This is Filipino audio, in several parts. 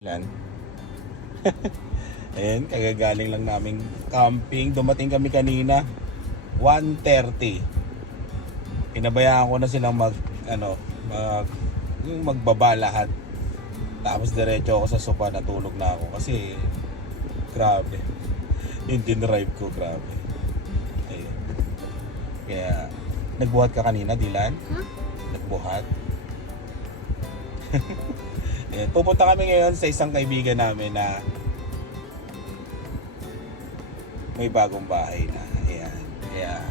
Yan. Ayan, kagagaling lang naming camping. Dumating kami kanina 1:30. Pinabayaan ko na silang yung magbaba lahat. Tapos diretso ako sa sofa, natulog na ako kasi grabe. Yung dinrive ko, grabe. Ayun. Kaya nagbuhat ka kanina, Dylan? Huh? Nagbuhat. Ayan, pupunta kami ngayon sa isang kaibigan namin na may bagong bahay na. Ayan. Kaya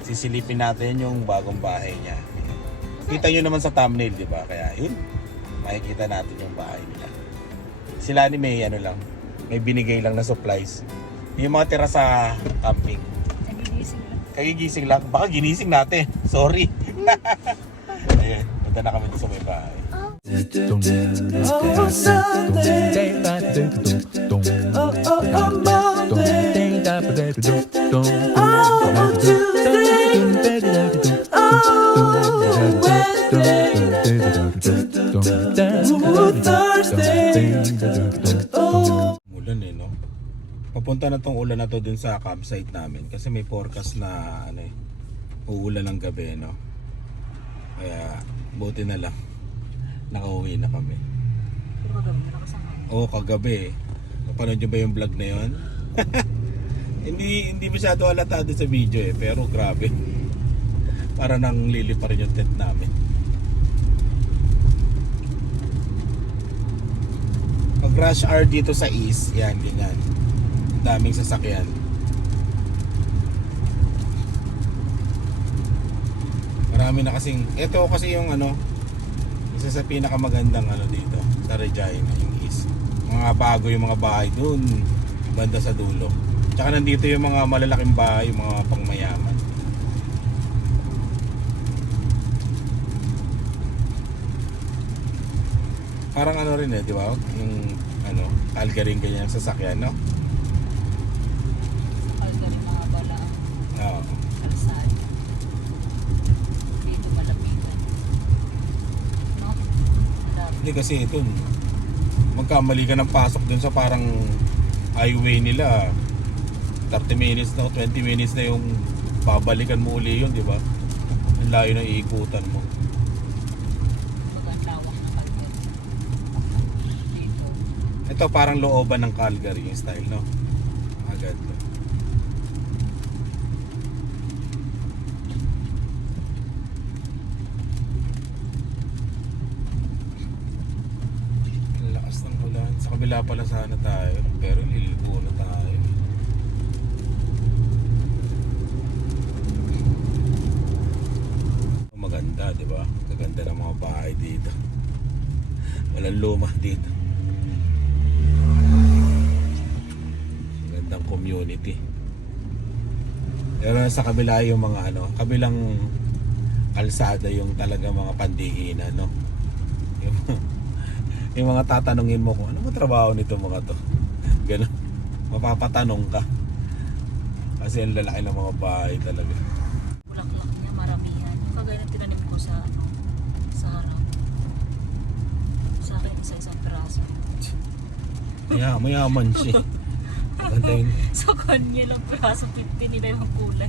sisilipin natin yung bagong bahay niya. Ayan. Kita nyo naman sa thumbnail, di ba? Kaya yun, makikita natin yung bahay nila. Sila ni may may binigay lang na supplies. Yung mga tira sa camping. Nagigising lang. Kagigising lang. Baka ginising natin. Sorry. Ayan, punta na kami doon sa may bahay. Oh, Sunday. Oh, Monday. Oh, Tuesday. Oh, Wednesday. Oh, Thursday. Oh. Ulan no? Papunta na tong ulan na to dun sa campsite namin kasi may forecast na uulan ng gabi, no? Kaya buti na lang nakauwi na kami. Puro kagabi na nakasama. Oo, kagabi. Napanood nyo ba yung vlog na yun? hindi masyado halata doon sa video pero grabe. Para nang lili pa rin yung tent namin. Pag rush hour dito sa east, yan, ganyan. Daming sasakyan. Marami na kasing, ito kasi yung isa sa pinakamagandang dito sa Regina, yung east. Mga bago yung mga bahay dun, banda sa dulo. Tsaka nandito yung mga malalaking bahay, yung mga pangmayaman. Parang rin di ba? Yung Calgary ganyan yung sasakyan, no? Calgary mga bala. Oo. Kalsay. Dito malapitan. No? Hindi kasi ito, magkamali ka ng pasok dun sa parang highway nila, 30 minutes na o 20 minutes na yung babalikan mo uli yun, di ba? Ang layo ng iikutan mo. Baga ang lawak ng Calgary. Dito. Ito parang looban ng Calgary yung style, no? Agad. Ang lakas ng ulan. Sa kabila pala sana tayo, pero liligo na tayo. Maganda, di ba? Maganda ng mga bahay dito. Walang luma dito. Magandang community. Pero sa kabila yung mga kabilang kalsada yung talaga mga pandihinan, no? Yung mga tatanungin mo kung ano ba trabaho nito mga to. Ganun. Mapapatanong ka. Kasi ang lalaki ng mga bahay talaga. Bulaklak niya maramihan. Yung kagaya ng tinanim ko sa harap. Sa akin isa-isang piraso. Mayaman siya. Maganda yung, Sa kanya lang piraso 50 nila yung kulay.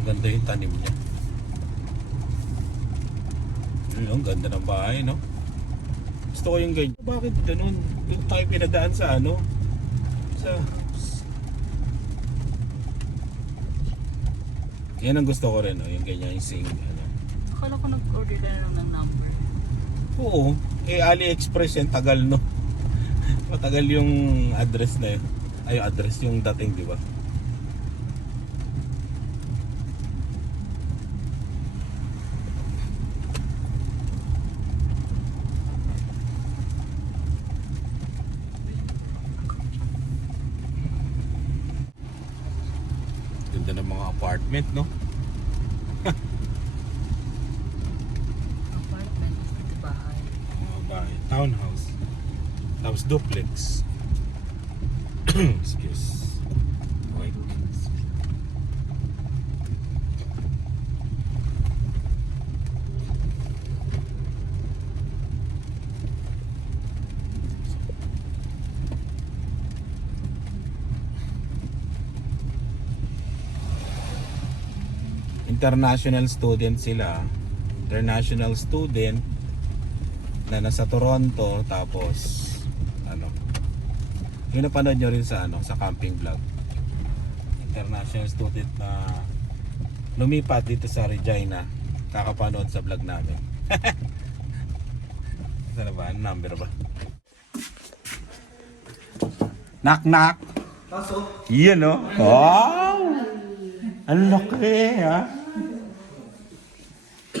maganda yung tanim niya. Ang ganda ng bahay, no? Gusto ko yung ganyan. Bakit ganun? Yung tayo pinadaan sa sa yan ang gusto ko rin, no? Yung ganyan, yung sing Akala ko nag-order ka na lang ng number. Oo, AliExpress yan, tagal, no? Matagal yung address na yun. Ay, yung address, yung dating, di ba? Ganda ng mga apartment, no? Apartment, dito bahay. Mga bahay, townhouse. Tapos duplex. Excuse. Wait. international student sila. International student na nasa Toronto, tapos ano, yung napanood nyo rin sa ano, sa camping vlog. International student na lumipat dito sa Regina, kakapanood sa vlog namin. Saan ba? Ano number ba? Knock knock. Pasok. Yan o. Wow! Ang laki ha.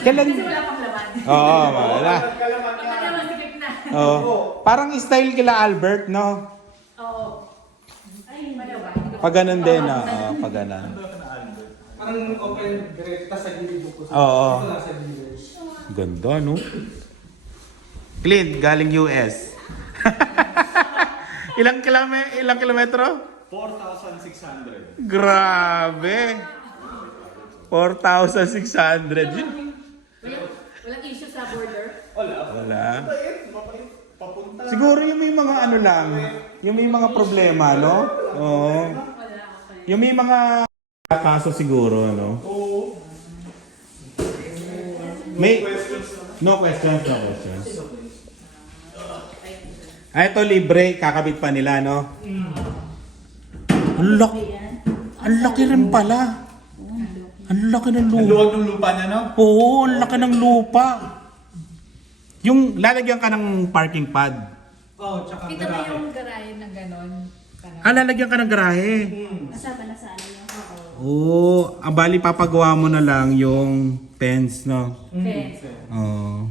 Kailan? Kasi wala pang laman. Oo, wala. Kalaman na. Pagka naman sikip na. Oo. Parang style kila Albert, no? Oo. Ay, malawa. Pag ganun din, oo. Pag ganun. Parang open direct, tas sa gilid ko. Oo. Ito lang sa gilid. Ganda, no? Clint, galing US. ilang kilometro? 4,600. Grabe. 4,600 yun. Walang issue sa border. Wala. Mapait. Papunta. Siguro yung may mga ano lang, yung may mga problema, no? Oo. Wala, okay. Yung may mga kaso siguro, ano? Oo. May Questions. no questions. Ito libre, kakabit pa nila, no? Ang laki. Ang laki rin pala. Ang laki ng Ang lupa. luwag ng lupa niya, no? Oo, ang laki ng lupa. Yung lalagyan ka ng parking pad. Oo, tsaka Kita mo yung garahe na gano'n. Ah, lalagyan ka ng garahe. Kasama na sa ano yung Oo, ang bali papagawa mo na lang yung fence, no? fence. Oo.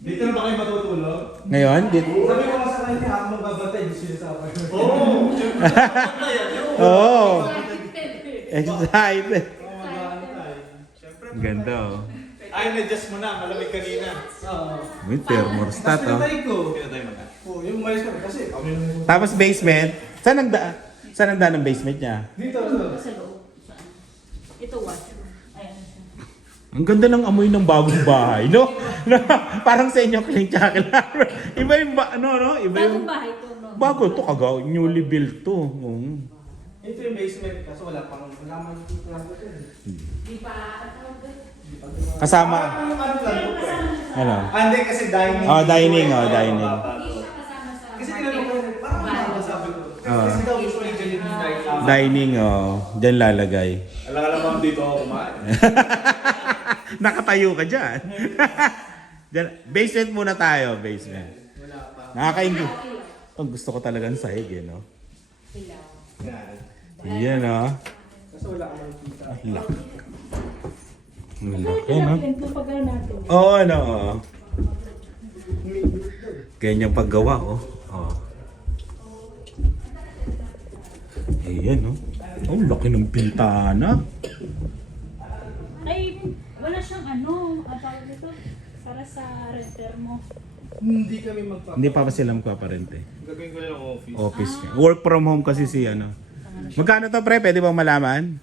Dito na ba kayo matutulog? Ngayon, dito. Sabi ko nga sa kanya, ako magbabantay, di siya sa akin. Oo, syempre. Oo. Excited. Magbabantay. Syempre. Ang ganda, oh. Ay, na-adjust mo na, malamig kanina. Oo. May thermostat, oh. Pinatay ko. Pinatay mo na? Oo, yung umalis kami kasi kami yung... Tapos basement. Saan ang daan ng basement niya? Dito, Sa loob. Saan? Ito washroom. Ayan siya. Ang ganda ng amoy ng bagong bahay, no? Parang sa inyo, Clint, tsaka kila Albert. Iba yung, no? Iba yung... Bagong bahay to, no? Bago to, newly built to. Oo. ito yung basement, kaso wala pang... Wala man yung plato to. Di pa, ang tawag doon? Kasama. Parang yung ano lang po eh. Ano? Ah, hindi kasi dining. Oh, dining, oh, dining. Hindi siya kasama sa Kasi tinanong ko, parang ano sabi ko. Ah. Kasi daw usually dyan yung dining. Dining, oh. Diyan lalagay. Alam dito ako kumain. Nakatayo ka dyan. Diyan. Basement muna tayo, basement. Wala pa. Nakakaingit. Ang gusto ko talagang sahig, eh, no? Ilaw. Yan. Yan, oh. Kasi wala ka makikita. Laki. Ang laki, no? Pagkano natin. Oo, ano, oo. Ganyan paggawa, oh. Oh. Ayan, oh. Oh, laki ng pintana. Ay, wala siyang ano, tawag dito, para sa renter mo. Hindi kami magpapa. Hindi pa sila magpaparente. Gagawin ko lang ang office. Office. Work from home kasi si ano. Magkano to, pre? Pwede bang malaman?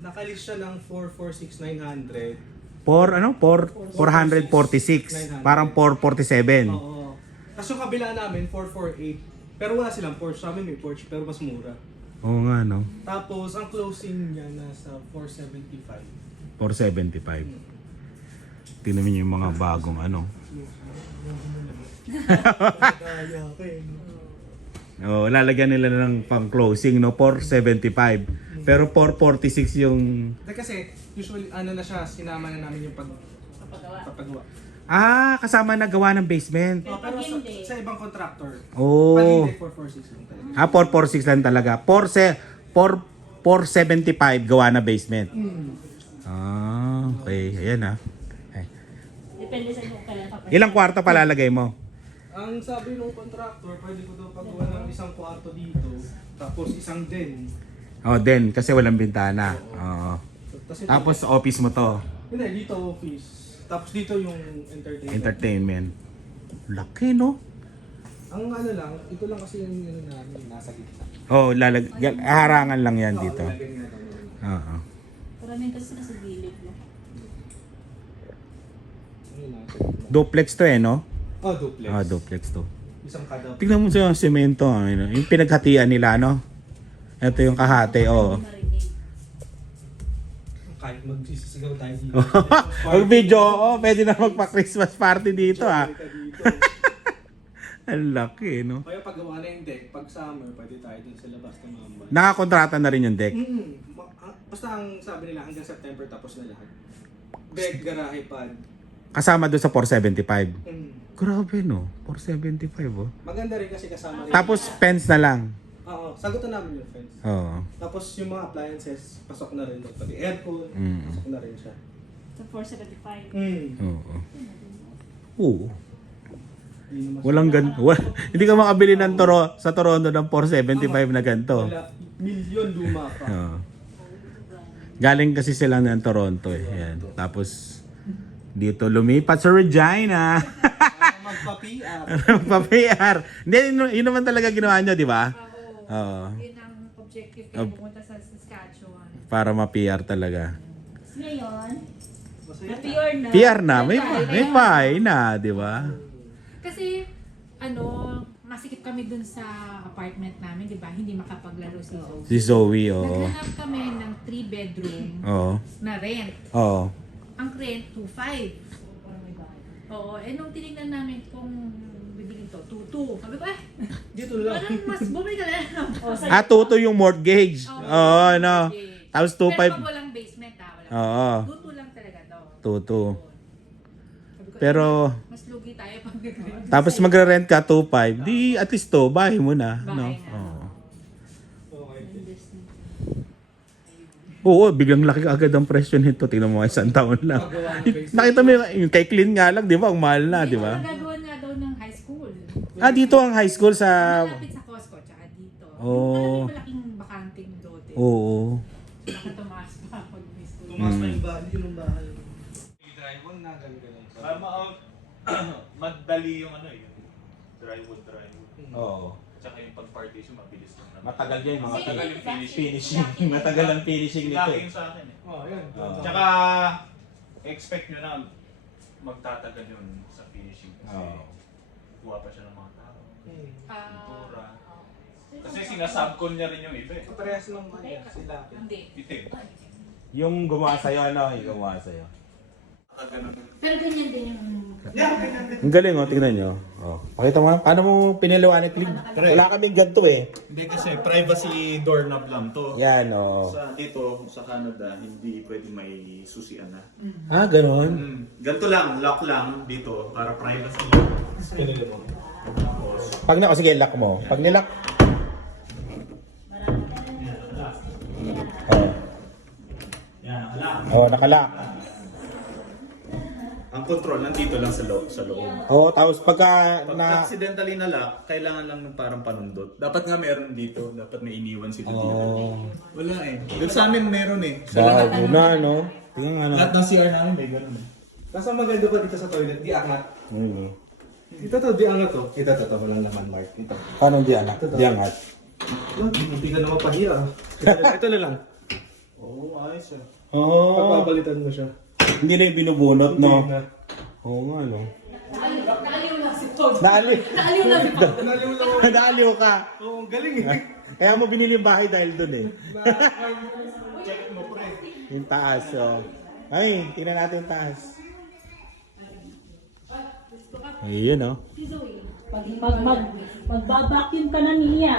Nakalis siya ng 446,900. Ano? 446. Parang 447. Oo. Tapos yung kabila namin, 448. Pero wala silang porch. Sa amin may porch, pero mas mura. Oo nga, no? Tapos, ang closing niya nasa 475. 475. Tingnan mo yung mga bagong ano. Kaya ako eh. Oh, lalagyan nila ng pang closing, no? 475. Pero 446 yung... Kasi, usually, ano na siya, sinama na namin yung papagawa. Ah, kasama na gawa ng basement. Oh, pero Pag hindi. sa ibang contractor. Oh. Pag hindi, 446 lang talaga. Ah, 446 lang talaga. 475 gawa na basement. Ah, okay. Ayan, ah. Ay. Depende sa kung kailan papayag. Ilang kwarto palalagay mo? Ang sabi ng contractor, pwede ko daw pagawa ng isang kwarto dito, tapos isang den. Oh, then, kasi walang bintana. Oo. Tapos ito, Tapos office mo to. hindi, dito office. Tapos dito yung entertainment. Entertainment. Laki, no? Ang ano lang, ito lang kasi yung ano namin, nasa gitna. Oh, harangan lang yan dito. Lalagyan nga namin. Oo. Karamihan kasi nasa gilid mo. Ano lang, sa gitna. Duplex to eh, no? Oh, duplex. Ah, duplex to. Isang kada. Tignan mo sa semento, ano, yung pinaghatian nila, no? Ito yung kahati, oh. Marinig. kahit magsisigaw tayo dito. Ang video, oo, pwede na magpa-Christmas party dito ah. Jolley ka dito. Ang laki, no? Kaya paggawa na yung deck, pag summer, pwede tayo dun sa labas ng mga Nakakontrata na rin yung deck. Basta ang sabi nila hanggang September tapos na lahat. Deck, garahe, pad. Kasama doon sa 475. Mm. Grabe, no? 475, oh. Maganda rin kasi kasama rin. Tapos, fence na lang. Oo, sagutan namin yung friends. Oo. Tapos yung mga appliances, pasok na rin. Pati aircon, pasok na rin siya. Sa 475. Oo. Oo. Hindi naman Walang ganito. Hindi ka makabili ng sa Toronto ng 475 na ganito. wala. Milyon luma pa. Oo. Galing kasi sila ng Toronto eh. Yan. Tapos, dito lumipat sa Regina. Magpa-PR. Pa-PR. Hindi, yun naman talaga ginawa nyo, di ba? Oo. Yun ang objective kaya pumunta sa Saskatchewan. Para ma-PR talaga. Ngayon, Masaya. pure na. PR na, may pahay na, di ba? Kasi, masikip kami dun sa apartment namin, di ba? Hindi makapaglaro si Zoe. Si Zoe, oo. Naghanap kami ng 3-bedroom Oo. na rent. Oo. Ang rent, 2.5. Oo, nung tinignan namin kung bibili to, 2.2. Sabi ko, Dito lang. parang mas bumili ka na lang. O, sa Tuto yung mortgage. Oo, no. Tapos Pero 2.5. pag walang basement, walang Oo. 2.2 lang talaga to. Tuto. Sabi ko, Pero, mas lugi tayo pag nag-rent. tapos magre-rent ka 2.5, di at least to, bahay mo na. No? Bahay na. Oo. Okay. Oo, biglang laki agad ang presyo nito. Tingnan mo, isang taon lang. Nakita mo yung kay Clean nga lang, di ba? Ang mahal na, di ba? Nagagawa nga daw ng high school. Dito ang high school sa... Malapit sa Costco, tsaka dito. Oo. Malaking bakanting lote. Oo. Baka tumaas pa pag may school. Tumas pa yung value ng bahay. I-drive na ganun. Madali yung yung drywall. Oo. Tsaka yung pag-partition, mabilis lang naman. Matagal yan, mga Matagal yung finishing. Matagal ang finishing nito. Laki eh. yung sa akin eh. Oh, yan. Tsaka, expect nyo na magtatagal yun sa finishing kasi Oo. kuha pa siya ng mga tao. Ah, Pintura. Kasi sinasubcon niya rin yung iba eh. Parehas lang ba yan? Sila. hindi. Itim. Yung gumawa sa'yo, ano? Yung gumawa sa'yo. Pero ganyan din yung... Ang galing, oh. Tingnan nyo. Oh. Pakita mo, paano mo piniliwanag? Wala kaming ganito eh. Hindi kasi privacy doorknob lang to. Yan, oh. Dito, sa Canada, hindi pwede may susian na. Ganon. Ganito lang, lock lang dito para privacy lang. Sige, lock mo. Pag nilock. Yan, lock. Oh, nakalock. Ang control nandito lang sa loob. Oh, tapos pagka Pag accidentally na lock, kailangan lang ng parang panundot. Dapat nga meron dito, dapat may iniwan sila dito. Oh. Wala eh. Doon sa amin meron eh. Sa lahat, Bago na, no? Tingnan nga, no? lahat ng CR namin may ganun eh. Kaso maganda pa dito sa toilet, di angat. Ito di angat to. Ito, walang laman mark. Ito. Paano di anak? Di angat. Hindi ka naman pahiya. Ito na lang. Oo, ayos ah. Oh. Pagpapalitan mo siya. Hindi na yung binubunot, no? Hindi na. Oo nga, no? Naaliw lang si Todd. Naaliw. Naaliw lang si Todd. Naaliw ka. Oo, galing eh. Kaya mo binili yung bahay dahil dun eh. Check mo pre. Yung taas, oh. Ay, tingnan natin yung taas. Ayun, oh. Magbabacuum ka na niya.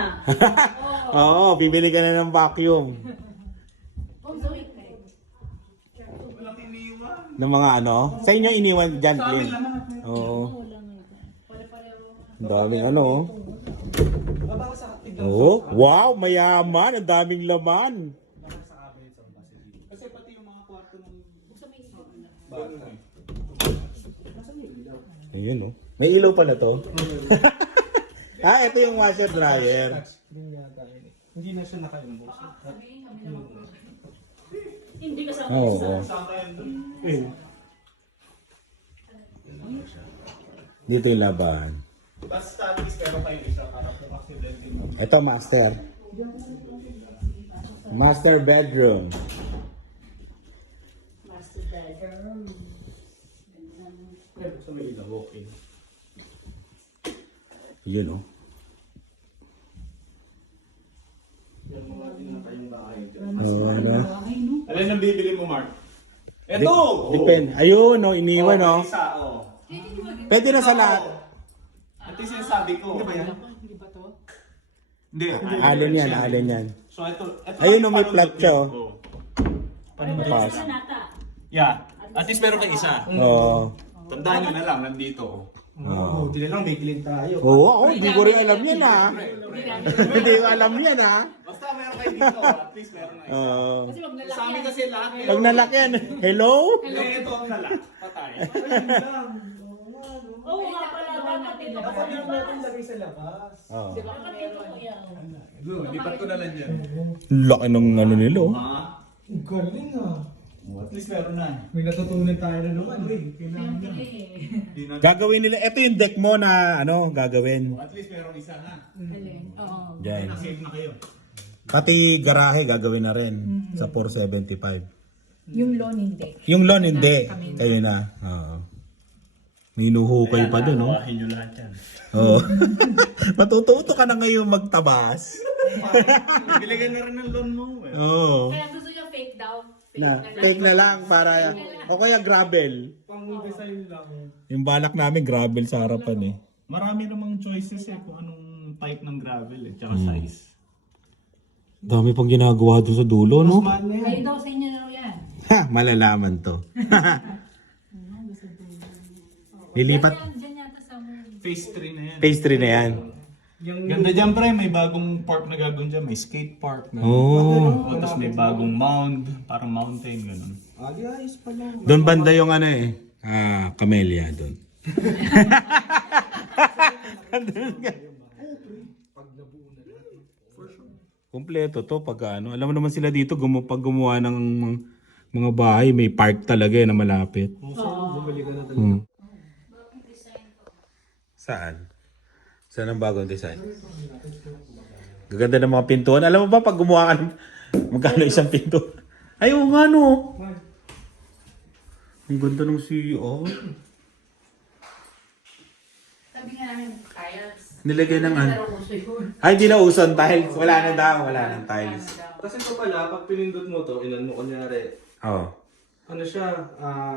Oo, bibili ka na ng vacuum. Oh, Zoe. Ng mga ano? Sa inyo iniwan dyan, Clint? Oo. Ang daming ano, oh. Oh, wow, mayaman. Ang daming laman. Kasi pati yung mga kwarto ng Ayun, oh. May ilaw pala to. Ito yung washer dryer. Hindi na siya naka-inbox. Hindi ka sa Oo. Dito yung laban. Tapos status pero kayo isang harap ng accident din. Ito, master. Master bedroom. master bedroom. Sa may ilaw, okay. Yun, oh. Yan mga din na kayong bahay. Ano? Alin ang bibili mo, Mark? Ito! Depende. Ayun, no, iniwan, no. Isa, oh. Pwede na sa lahat. Ito yung sinasabi ko. Hindi ba yan? Hindi. Alin yan, alin yan. So ito Ayun, yung no, may panundot plat siya, yun. oh. Tapos na nata. Yeah. At least meron kang isa. Oo. Tandaan nyo na lang, nandito. Oo. Buti na lang may kilig tayo. Oo, hindi ko rin alam yan, ha. Hindi ko alam yan, ha. Basta meron kayo dito, at least meron na isa. Oo. Sa amin kasi lahat. Pag nalakyan, hello? Ito ang lalak. Patay. Oo nga pala, dapat ito. Dapat yung natin lagay sa labas. Oo. Dapat ito po yan. Lipat ko na lang dyan. Laki ng ano nila, oh. Ha? Ang galing ah. At least meron na. May natutunan tayo na naman. Kailangan na. Di na. Gagawin nila, ito yung deck mo na, ano, gagawin. At least meron isa na. Oo. Diyan. Save na kayo. Pati garahe gagawin na rin sa 475. Yung loan hindi. Yung loan hindi, kayo na. Oo. Ninuhukay pa dun, no? Bawahin nyo lahat yan. Oo. Matututo ka na ngayon magtabas. Biligan na rin ng loan mo. Eh. Oo. Kaya gusto niya fake daw. Take na lang para, o kaya gravel. Pang-design lang. Yung balak namin gravel sa harapan, eh. Marami namang choices eh kung anong type ng gravel eh, tsaka size. Dami pang ginagawa doon sa dulo, no? Kayo daw sa inyo daw yan. Ha, malalaman to. Lilipat, Diyan yata sa Phase 3 na yan. pastry na yan. Ganda dyan pre, may bagong park na gagawin dyan. May skate park na. Oo. Tapos may bagong mound, parang mountain, gano'n. Adi ayos pa lang. Doon banda yung ano eh. Camellia doon. Kumpleto to pag ano. Alam mo naman sila dito pag gumawa ng mga bahay, may park talaga na malapit. Bumalik ka na talaga. Hmm. Saan? Saan ang bagong design? Gaganda ng mga pintuan. Alam mo ba pag gumawa ka ng magkano isang pinto? Ay, oo nga no. Ang ganda ng CEO. Sabi nga namin, tiles. Nilagay ng ano. Pero uso yun. Ay, di na uson tiles. Wala na daw. Wala nang tiles. Kasi ito pala, pag pinindot mo to, ilan mo kunyari, Oo. ano siya,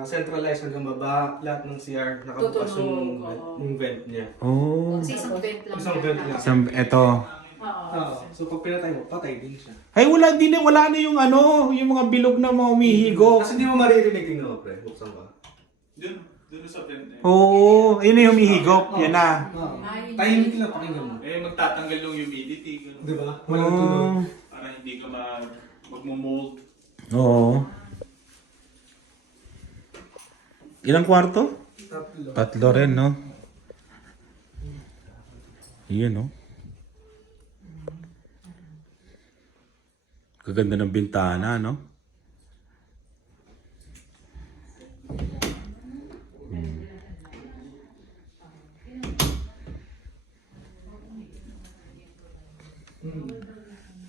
centralized hanggang baba, lahat ng CR, nakabukas yung vent niya. Oh. Kasi isang vent lang. Isang vent lang. Eto. Oo. So pag pinatay mo, patay din siya. Ay, wala na yung ano, yung mga bilog na mga umihigo. Kasi hindi mo maririnig yung pre, buksan ka. Dun sa vent eh. Oo, yun na yung umihigop. Yan na. Tahimik lang, pakinggan mo. Eh, magtatanggal yung humidity, gano'n. Di ba? Walang tunog. Para hindi ka magmo-mold. Oo. Ilang kwarto? Tatlo. 3 rin, no? Iyan, no? Kaganda ng bintana, no?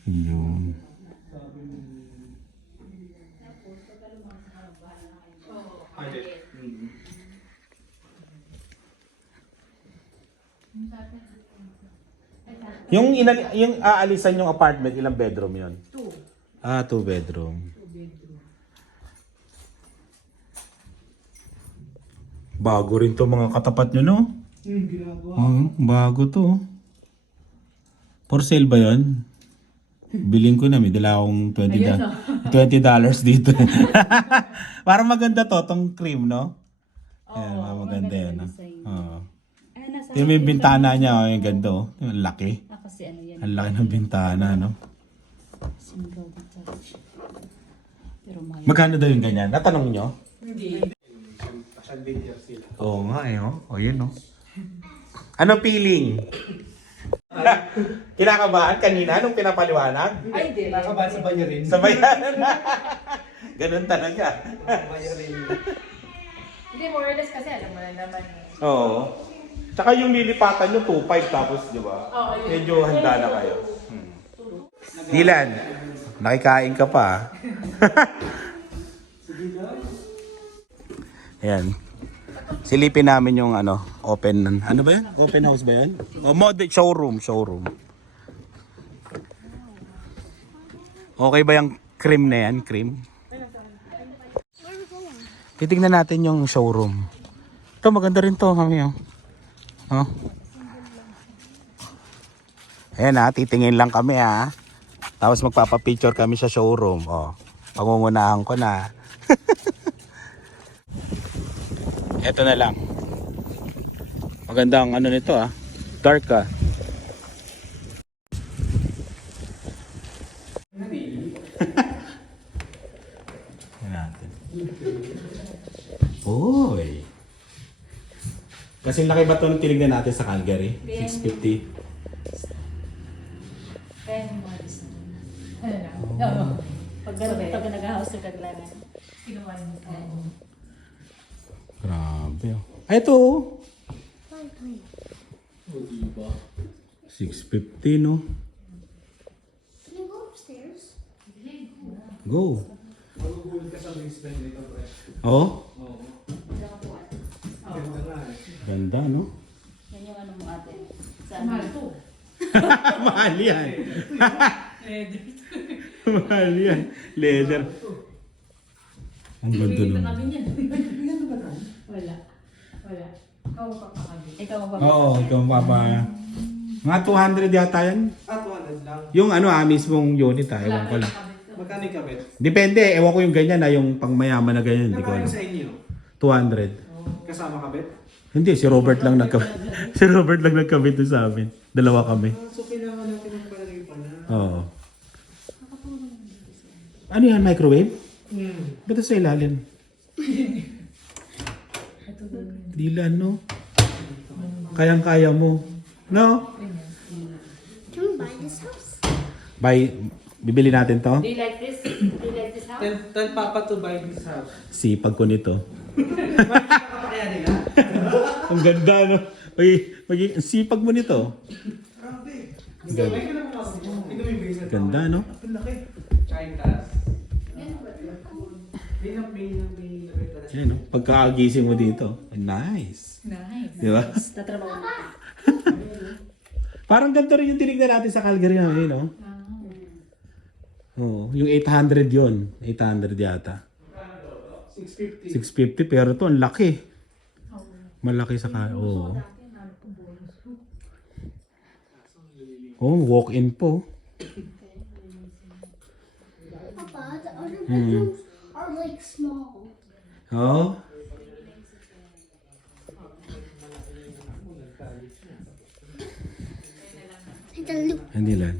Yun. Yung aalisan yung apartment, ilang bedroom yun? 2. 2 bedroom. Bago rin to mga katapat nyo, no? Ginagawa. Bago to. For sale ba yun? Biling ko na, may dala akong $20 dito. Parang maganda to, tong cream, no? Ayan, maganda yan. No? Oo. Ay, nasa Yung may bintana niya, yung ganda, oh. Yung laki. kasi ano yan. Ang laki ng bintana, no? Single detached. Pero mahal. Magkano daw yung ganyan? Natanong nyo? Asal video sila. Oo nga, eh, oh. O, yun, oh. Ano feeling? Kinakabahan kanina nung pinapaliwanag? Ay, di. Nakakabahan sa banyo rin. Sa bayan. Ganun talaga. Banyo rin. Hindi, more or less kasi alam mo na naman. Oo. Tsaka yung lilipatan nyo, 2.5 tapos, di ba? Oo, yun. Medyo handa na kayo. Dylan, nakikain ka pa. ah. Ayan. Silipin namin yung ano, open, ano ba yan? Open house ba yan? O showroom. Okay ba yung cream na yan? Cream? Titignan natin yung showroom. Ito, maganda rin to, mami. Oh. Ayan titingin lang kami Tapos magpapapicture kami sa showroom. Oh, pangungunahan ko na. Ito na lang. Magandang ano nito Dark natin. Oy. Kasi laki ba ito nung tinignan natin sa Calgary? 650. Kaya yung mga design. Ano lang? Oo. Pag nag-house sa Kaglanan. Kinuha niyo. Grabe. Ay, ito. 650, no? Can you go upstairs? Go. Magugulat ka sa basement nito, pre. Oh, Oo. Ganda nga ganda, no? Yan yung ano mo ate. Sa Mahal to. Mahal yan. Mahal yan. Leather. Ang ganda Bibigyan naman. namin yan. Wala. Wala. Ikaw kakakabit. Ikaw ba? Oo, ikaw pa. Mga 200 yata yan. 200 lang. Yung mismong unit ewan ko lang. Magkano yung kabit? Depende, ewan ko yung ganyan yung pangmayaman na ganyan, hindi ko Nakain alam. sa inyo? 200. Kasama kabit? Hindi, si Robert lang nagkabit. Si Robert lang nagkabit doon sa amin. Dalawa kami. So kailangan natin ng palagay pa na. Oo. Ano yan, microwave? Hmm. Ba't sa ilalim? Dilan, no? Kayang-kaya mo. No? Can we buy this house? Bibili natin to? Do you like this? Do you like this house? Tell Papa to buy this house. Sipag ko nito. Makikita pa kaya nila? Ang ganda, no? Ang sipag mo nito. Grabe. Ganda. May ka naman ako. Ito yung basement. Ganda, no? Ang laki. Tsaka yung taas. May Yan, no? Pagkakagising mo dito. Nice. Nice. Di ba? Tatrabaho na. Parang ganito rin yung tinignan natin sa Calgary namin, no? Oo, yung 800 yun. 800 yata. 650. 650 pero to ang laki. Malaki sa Oo. Oh, walk-in po. Papa, the other bedrooms are like small. Oh. Take a look. Hindi lang.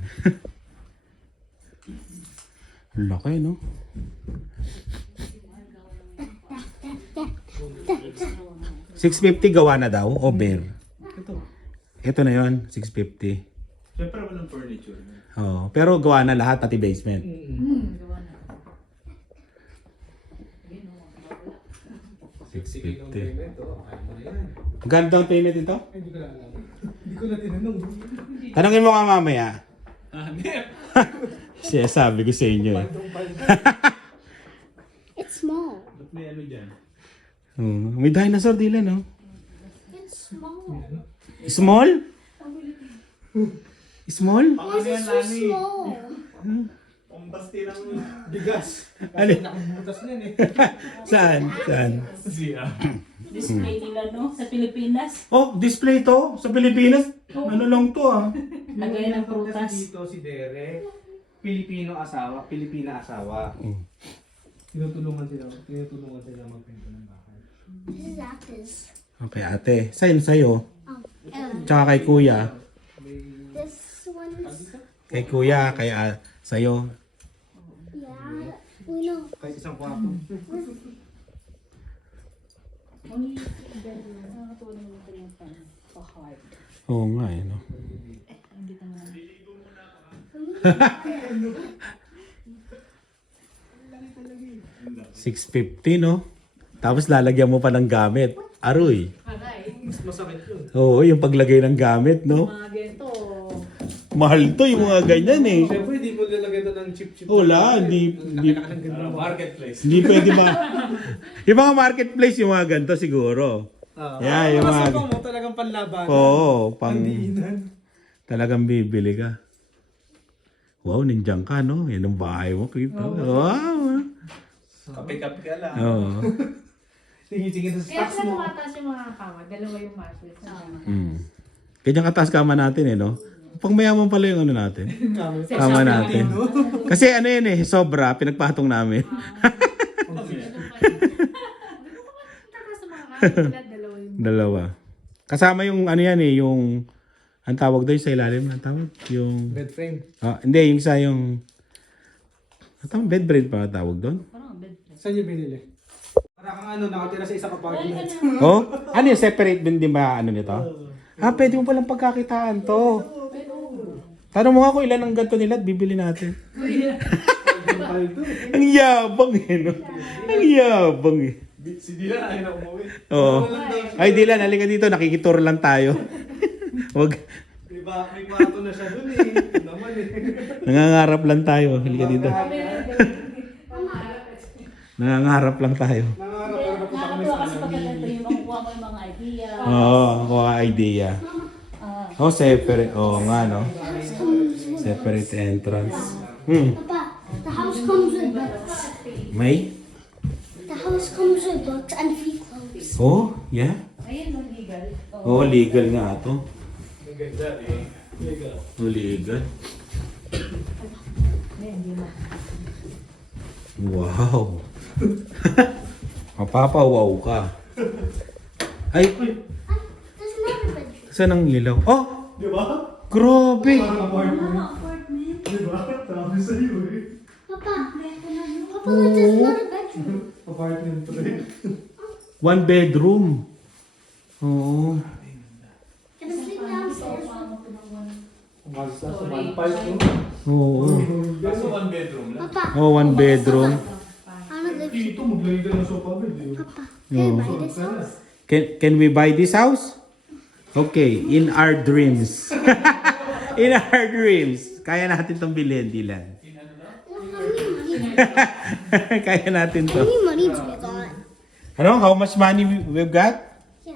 Ang laki, no? $650 gawa na daw o bare? Ito na yon, 650. Siyempre walang furniture. Oh, pero gawa na lahat pati basement. $650. Magkano down payment ito? Hindi ko na alam. Hindi ko na tinanong. Tanongin mo nga mamaya. Nep! Siya sabi ko sa inyo eh. It's small. Ba't may ano dyan? May dinosaur dila, no? It's small. Small? Small? Why is it so small? Pambasti ng Bigas. Alin? Nakabutas na eh. Saan? Saan? siya. Display nila no sa Pilipinas. Oh, display to sa Pilipinas. Ano lang to Lagay ng prutas. Dito si Derek. Pilipina asawa. Tinutulungan sila magpinto ng bahay. This is Atlas. Okay, ate. Sa'yo. Tsaka kay kuya. This one's, Kay kuya, kay sa'yo. yeah, we know. Kahit isang kwarto. Nakakatulong mo rin yung pa-hard. Oo nga, eh, no? Hindi ka naman. $650, no? Tapos lalagyan mo pa ng gamit. Aroy. Mas masakit yun. Oo, yung paglagay ng gamit, no? Mga ganito. Mahal to yung mga ganyan eh. Siyempre, di mo lalagay ito ng chip-chip. Wala, hindi Marketplace. hindi pwede yung mga marketplace, yung mga ganito siguro. Yeah, yung mga... mo talagang panlaban. Oo, Pandiinan. talagang bibili ka. Wow, nindiyan ka, no? Yan ang bahay mo, kita. Wow. Kape-kape ka lang. Oo. tingin-tingin sa Kaya stocks pala mo. tumataas yung mga kama. Dalawa yung matrix. Ganyan kataas kama natin eh, no? Pang mayaman pala yung ano natin. Kama natin. Kasi ano yun eh, sobra, pinagpatong namin. Tataas yung mga kama. Dalawa yung Dalawa. Kasama yung ano yan eh, yung, ang tawag doon sa ilalim, ang tawag? Yung, Bed frame. hindi, yung sa yung, ang tawag, bed braid pa ang tawag doon? Parang bed frame. Saan yung binili? Para kang ano, nakatira sa isang apartment. Oh, ano yung separate din ba ano nito? Pwede mo palang pagkakitaan to. Tanong mo nga kung ilan ang ganito nila at bibili natin. Ang yabang eh, no? Ang yabang eh. Si Dylan ayaw na umuwi. Oo. Ay, Dylan, halika dito. Nakikitur lang tayo. Wag. Diba, may kwarto na siya dun eh. Naman eh. Nangangarap lang tayo. Halika dito. Nangangarap lang tayo. Nangarap na napunta kami Nakakatuwa sa kasi pagka ganito yung makukuha mo yung mga idea. Oo, kuha idea. Oh, separate. Oo nga, no? Separate entrance. Papa, the house comes with books. May? The house comes with books and free clothes. Oh, yeah. Ayun, no, legal. Oh, legal nga to. Ang ganda eh. Legal. Oh, legal. Wow. Mapapawaw ka. Ay, There's another bedroom. saan ang ilaw? Oh, Di ba? grabe. Parang apartment. Di ba? Sabi sa'yo eh. Papa, there's another bedroom. Apartment to eh. One bedroom. Oo. Can I sleep downstairs? Pumasok sa 1.5 Oo. Kaso one bedroom lang. Papa, Oh, one bedroom. I wanna live here. Dito, maglagay ka ng sofa bed eh. Papa, can I buy this house? Can we buy this house? Okay, in our dreams. In our dreams. Kaya natin tong bilhin, Dylan. Kaya natin How to. many money do we got? Ano? How much money we've got? Yeah.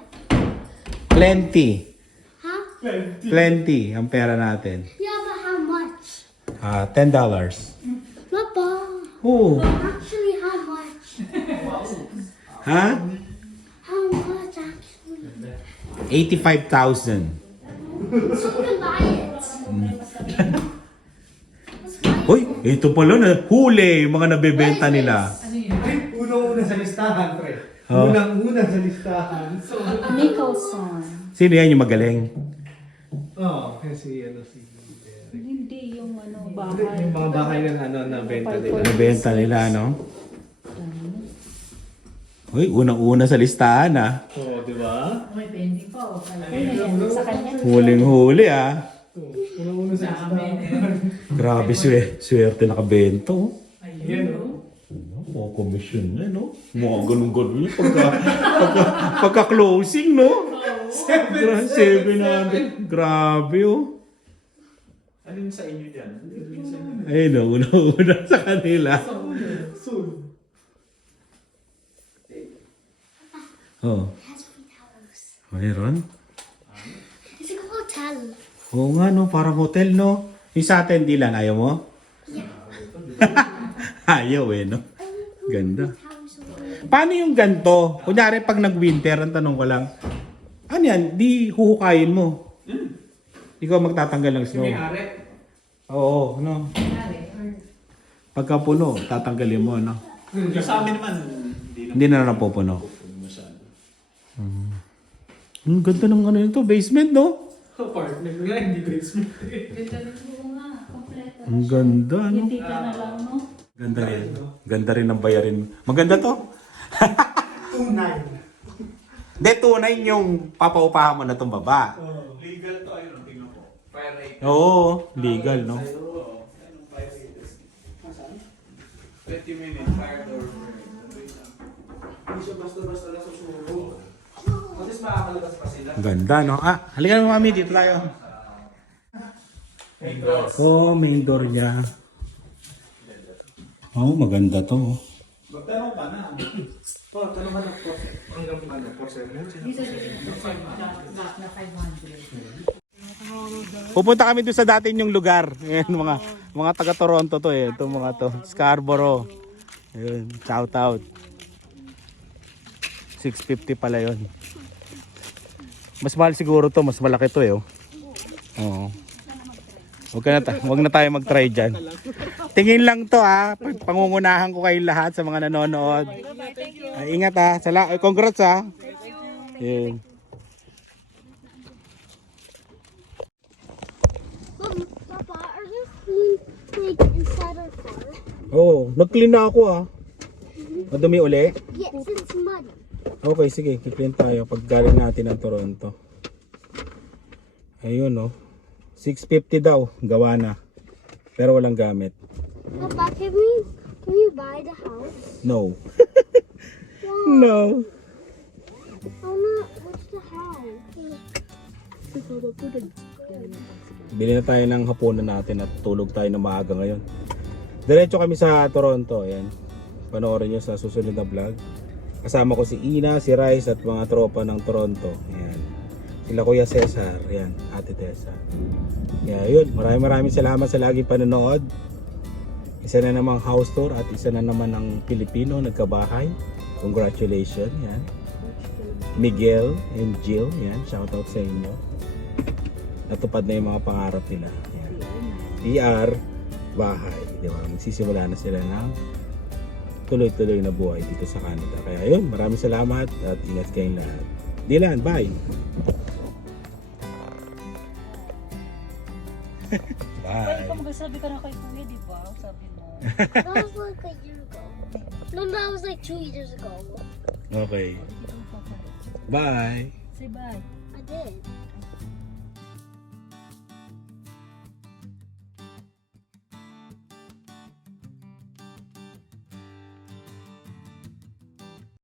Plenty. Huh? Plenty ang pera natin. Yeah, but how much? $10. Papa, Oh. actually how much? Ha? How much actually? 85,000. So we can buy it. Hoy, ito pala na huli, yung mga nabebenta nila. Unang-una sa listahan, pre. Oh. Unang-una sa listahan. So, Nicholson. Sino yan yung magaling? kasi ano si... Hindi yung ano, Yung bahay. mga bahay na ano, na benta nila. Nabenta nila, no? Hoy, unang-una sa listahan, ah. Oo, di ba? May pending pa. O, Sa kanya. Huling-huli, ah. Unang-una sa listahan. Grabe, swerte nakabento. Oh. Yan, oh. Mga commission na, no? Mga ganun-ganun yung pagka-closing, no? 700. Grabe, oh. Alin sa inyo dyan? Alin sa inyo? Ayun, no? Una-una sa kanila. Soon. Oh, It has free towels. mayroon? It's like a hotel. Oo nga, no? Parang hotel, no? Yung sa atin, Dylan, ayaw mo? Ayaw, eh, no? Ganda. Towels over. Paano yung ganto? Kunyari, pag nag-winter, ang tanong ko lang, ano yan? Di huhukayin mo. Ikaw magtatanggal ng snow. May-ari. Oo, no? Pagka puno, tatanggalin mo, no? Yung sa amin naman, Hindi na napupuno. masyado. Ang ganda ng ano nito, basement, no? Apartment nga, hindi basement. Oo nga, kompleto. Ang ganda, no? Hindi ka na lang, no? Ganda rin. Ganda rin ang bayarin. Maganda to. 2.9. Hindi, tunay yung papaupahan mo na itong baba. Legal to, ayun, tingnan ko. Fire rate. Oo, legal, no? Oo. Anong fire rate? 20 minutes, fire door. Hindi siya basta-basta lang susubo. At least makakalabas pa sila. Ganda, no? Halika na mami, dito tayo. Oh, main door niya. Oh, maganda to. Magtanong ka na. Tanong ka na po. Hanggang ano, porcelain. Dito na 500. Pupunta kami doon sa dati yung lugar. Ayan, mga taga Toronto to eh. Itong mga to. Scarborough. Ayun, shout out. 650 pala yun. Mas mahal siguro to, mas malaki to eh. Oh. Oo. Wag na tayo mag-try dyan. Tingin lang to ha. Pangungunahan ko kayong lahat sa mga nanonood. Ay, ingat ha. Congrats ha. Yun. Papa, are you clean like inside our car? Oo, nag-clean na ako ha. Madumi uli. Yes, it's muddy. Okay, sige. Kiklean tayo pag galing natin ng Toronto. Ayun no. 650 daw. Gawa na. Pero walang gamit. Papa, can we buy the house? No. Wow. No. Oh no, what's the house? Bili na tayo ng hapunan natin at tulog tayo na maaga ngayon. Diretso kami sa Toronto. Ayan. Panoorin nyo sa susunod na vlog. Kasama ko si Ina, si Rice at mga tropa ng Toronto. Ayan. Sila Kuya Cesar. Ayan. Ate Tessa. Kaya yun. Maraming salamat sa laging panonood. Isa na namang house tour at isa na naman ng Pilipino nagkabahay. Congratulations. Ayan. Miguel and Jill. Ayan. Shoutout sa inyo. Natupad na yung mga pangarap nila. Ayan. PR, bahay. Diba? Magsisimula na sila ng tuloy-tuloy na buhay dito sa Canada. Kaya yun, maraming salamat at ingat kayong lahat. Dylan, bye! Pwede ka Bye! magsabi ka na kay Kuya, di ba? Sabi mo. That was like a year ago. No, that was like 2 years ago. Okay. Bye! Say bye. I did.